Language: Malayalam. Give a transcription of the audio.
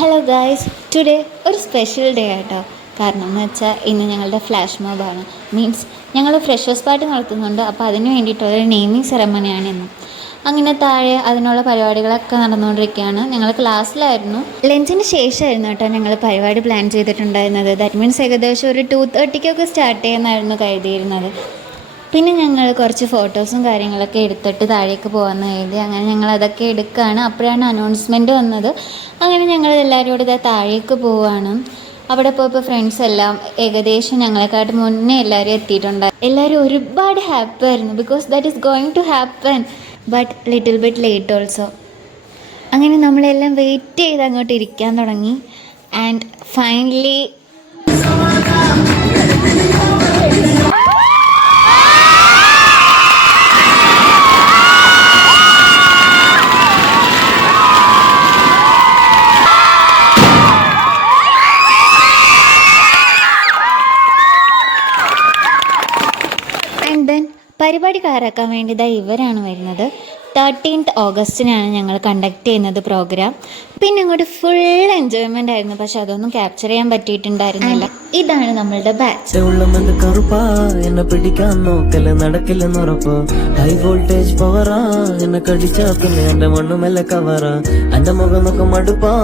ഹലോ ഗായ്സ്, ടുഡേ ഒരു സ്പെഷ്യൽ ഡേ ആട്ടോ. കാരണം എന്ന് വെച്ചാൽ ഇന്ന് ഞങ്ങളുടെ ഫ്ലാഷ് മോബാണ്. മീൻസ് ഞങ്ങൾ ഫ്രഷേഴ്സ് പാർട്ടി നടത്തുന്നുണ്ട്. അപ്പോൾ അതിന് വേണ്ടിയിട്ടുള്ളൊരു നെയിമിങ് സെറമണിയാണ് ഇന്ന്. അങ്ങനെ താഴെ അതിനുള്ള പരിപാടികളൊക്കെ നടന്നുകൊണ്ടിരിക്കുകയാണ്. ഞങ്ങൾ ക്ലാസ്സിലായിരുന്നു. ലഞ്ചിന് ശേഷമായിരുന്നു കേട്ടോ ഞങ്ങൾ പരിപാടി പ്ലാൻ ചെയ്തിട്ടുണ്ടായിരുന്നത്. ദാറ്റ് മീൻസ് ഏകദേശം ഒരു 2:30 സ്റ്റാർട്ട് ചെയ്യുന്നതായിരുന്നു കരുതിയിരുന്നത്. പിന്നെ ഞങ്ങൾ കുറച്ച് ഫോട്ടോസും കാര്യങ്ങളൊക്കെ എടുത്തിട്ട് താഴേക്ക് പോകാമെന്ന് കരുതി. അങ്ങനെ ഞങ്ങൾ അതൊക്കെ എടുക്കുകയാണ്. അപ്പോഴാണ് അനൗൺസ്മെൻറ്റ് വന്നത്. അങ്ങനെ ഞങ്ങൾ എല്ലാവരും കൂടി താഴേക്ക് പോവുകയാണ്. അവിടെ പോയപ്പോൾ ഫ്രണ്ട്സ് എല്ലാം ഏകദേശം ഞങ്ങളെക്കാട്ട് മുന്നേ എല്ലാവരും എത്തിയിട്ടുണ്ടായി. എല്ലാവരും ഒരുപാട് ഹാപ്പി ആയിരുന്നു. Because that is going to happen, but little bit late also. അങ്ങനെ നമ്മളെല്ലാം വെയിറ്റ് ചെയ്ത് അങ്ങോട്ട് ഇരിക്കാൻ തുടങ്ങി. ആൻഡ് ഫൈനലി പരിപാടി കാറാക്കാൻ വേണ്ടി ഇവരാണ് വരുന്നത്. 13th ഓഗസ്റ്റിനാണ് ഞങ്ങൾ കണ്ടക്ട് ചെയ്യുന്നത് പ്രോഗ്രാം. പിന്നെ അങ്ങോട്ട് ഫുൾ എൻജോയ്മെൻ്റ് ആയിരുന്നു. പക്ഷെ അതൊന്നും ക്യാപ്ചർ ചെയ്യാൻ പറ്റിയിട്ടുണ്ടായിരുന്നില്ല. ഇതാണ് നമ്മളുടെ ബാച്ച്. എന്നെ പിടിക്കാൻ നോക്കല് നടക്കില്ലെന്നുറപ്പ്. ഹൈ വോൾട്ടേജ് പവറാ എന്നെ കടിച്ചാ പിന്നെ എന്റെ മണ്ണുമെല്ല കവറാ. എന്റെ മുഖം നോക്ക മടുപ്പാ.